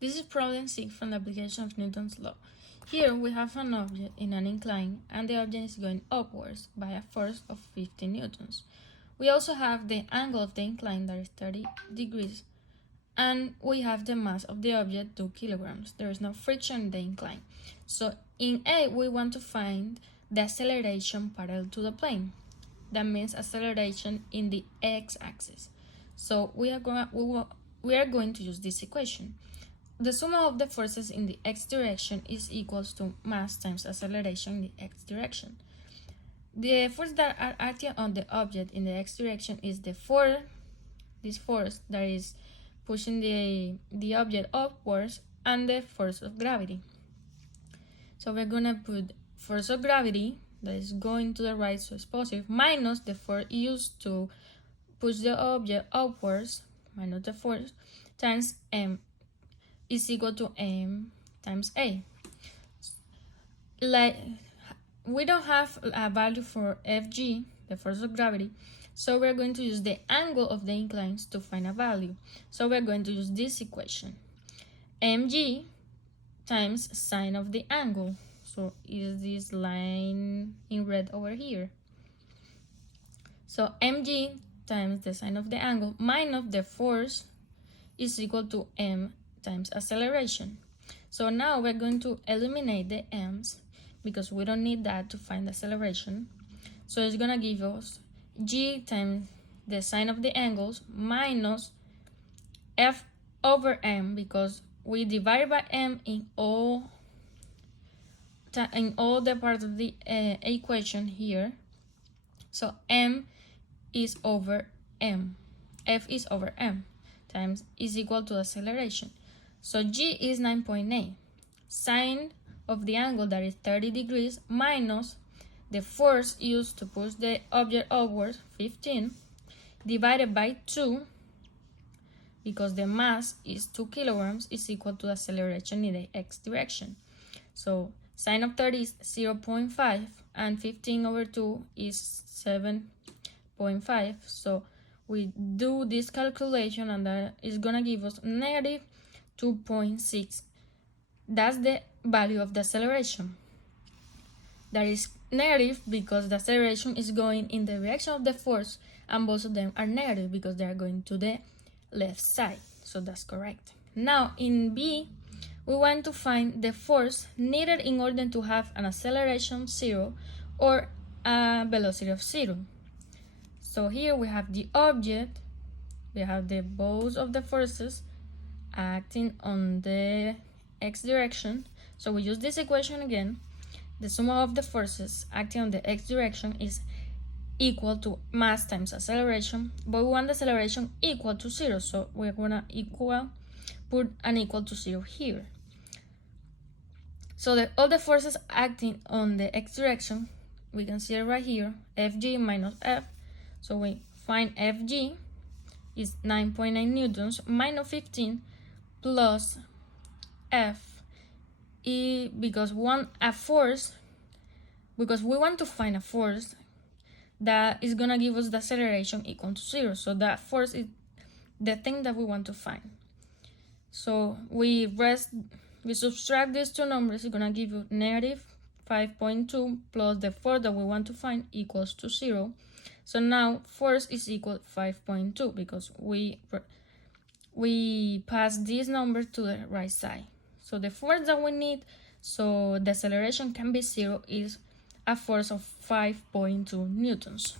This is problem 6 from the application of Newton's law. Here we have an object in an incline and the object is going upwards by a force of 50 newtons. We also have the angle of the incline that is 30 degrees and we have the mass of the object 2 kilograms. There is no friction in the incline. So in A we want to find the acceleration parallel to the plane. That means acceleration in the x-axis. So we are going to use this equation. The sum of the forces in the x direction is equals to mass times acceleration in the x direction. The force that are acting on the object in the x direction is this force that is pushing the object upwards, and the force of gravity. So we're gonna put force of gravity that is going to the right, so it's positive, minus the force used to push the object upwards, minus the force, times m is equal to m times a. Like we don't have a value for Fg, the force of gravity, so we're going to use the angle of the inclines to find a value. So we're going to use this equation, mg times sine of the angle. So is this line in red over here. So mg times the sine of the angle minus the force is equal to m times acceleration. So now we're going to eliminate the m's because we don't need that to find the acceleration. So it's gonna give us g times the sine of the angles minus f over m, because we divide by m in all the parts of the equation here. So m is over m, f is over m, times is equal to acceleration. So g is 9.8, sine of the angle that is 30 degrees minus the force used to push the object upwards, 15, divided by 2, because the mass is 2 kilograms, is equal to the acceleration in the x direction. So sine of 30 is 0.5 and 15 over 2 is 7.5. So we do this calculation and that is gonna give us negative 2.6. That's the value of the acceleration. That is negative because the acceleration is going in the direction of the force, and both of them are negative because they are going to the left side. So that's correct. Now in B, we want to find the force needed in order to have an acceleration 0 or a velocity of 0. So here we have the object, we have the both of the forces acting on the x direction. So we use this equation again. The sum of the forces acting on the x direction is equal to mass times acceleration, but we want the acceleration equal to 0, so we're gonna put an equal to 0 here. So all the forces acting on the x direction, we can see it right here, Fg minus F. So we find Fg is 9.9 newtons minus 15 plus F, because we want to find a force that is gonna give us the acceleration equal to 0. So that force is the thing that we want to find. So we subtract these two numbers, it's gonna give you negative 5.2 plus the force that we want to find equals to 0. So now force is equal to 5.2 because we pass this number to the right side. So the force that we need so the acceleration can be 0 is a force of 5.2 newtons.